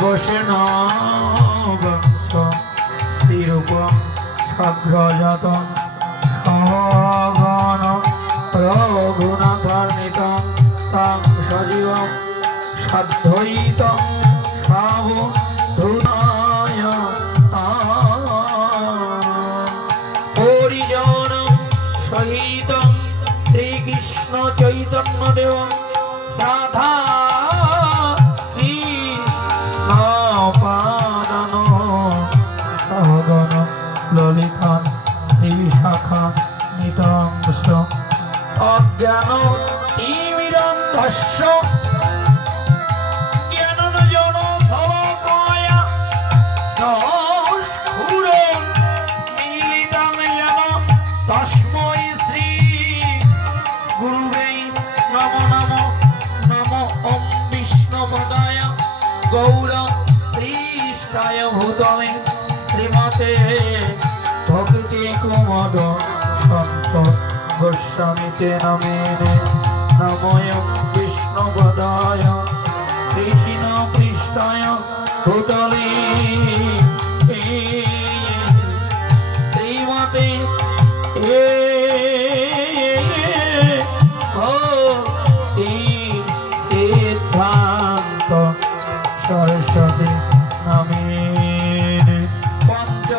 বসেন বংশ শ্রীরূপ সগ্রজাত সহগণ রঘুনাথার্মিত তাং সজীব সাধ্যয়িত সাবধূনায় পরিজন সহিত শ্রীকৃষ্ণ চৈতন্য দেব শ্রাধা বিষ্ণুপদায় গৌর পৃষ্ঠায় ভূতমে শ্রীমতে ভক্তি কুমদ সন্ত গোস্বামীতে নমেনে নময় বিষ্ণুপদায় কৃষ্ণ পৃষ্ঠায় ভূতলে। শ্রীমতে সরস্বতী নামের পঞ্চ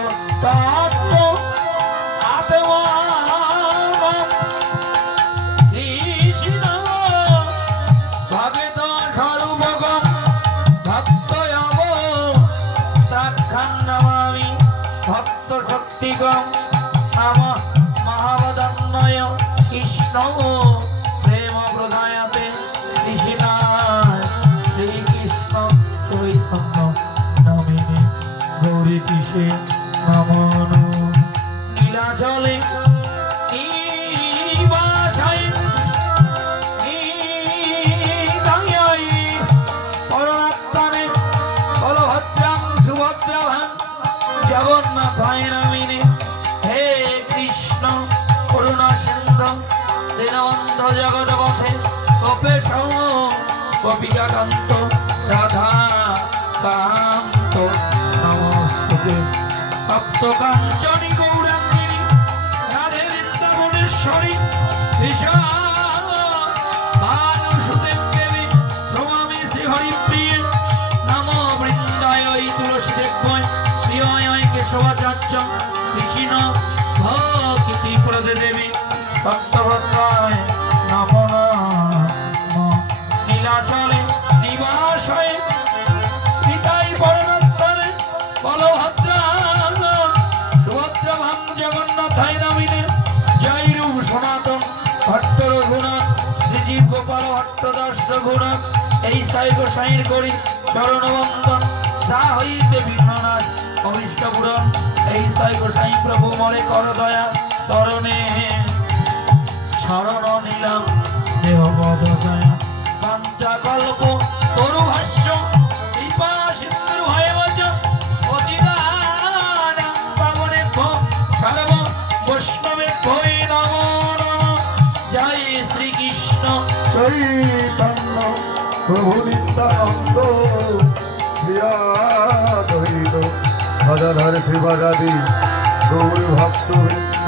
ভগত স্বরূপগম ভক্তয়ব সাক্ষান নমামি ভক্ত শক্তিগম নাম মহাবদন্নয় কৃষ্ণ প্রেম প্রদায়তে কৃষ্ণায় শ্রীকৃষ্ণ চৈতন্য নামিনী জগন্নাথায় নামিনে হে কৃষ্ণ, করুণা দীনবন্ধ রাধা কান্ত। কাঞ্চনী গৌরাঙ্গিনী, রাধে বৃন্দাবনেশ্বরী বিশা ভানুসুতে দেবী কেশবাচার্য কৃষ্ণ ভক্তি প্রদে দেবী, ভক্তভদ্রায় নম নীলাচলে নিবাসয়ে পিতাই পরমাত্মনে বলভদ্রা সুভদ্রা ভাম জগন্নাথায় নামিনে। জয় রূপ সনাতন ভট্ট রঘুনাথ, শ্রীজীব গোপাল ভট্ট দাস রঘুনাথ। এই সাই গোসাইর করি চরণবন্দন যা হইতে বিঘ্ননাথ অভিষ্ট পুরন এই সাই গোসাই প্রভু মরে কর দয়া, চরণে। শরণ নিলাম, দেহ পদ ছায়া। পাঞ্চা কল্প, তরু ভাষ্য, কৃপা সিন্ধু ভয় বচ অধিকার পাবনে সর্ব বৈষ্ণবে ভয় নম নম। জয় শ্রীকৃষ্ণ। চৈতন্য প্রভু নিত্যানন্দ শ্রিয়াদৈত সদাধর শিবরাদি গৌর ভক্তবৃন্দ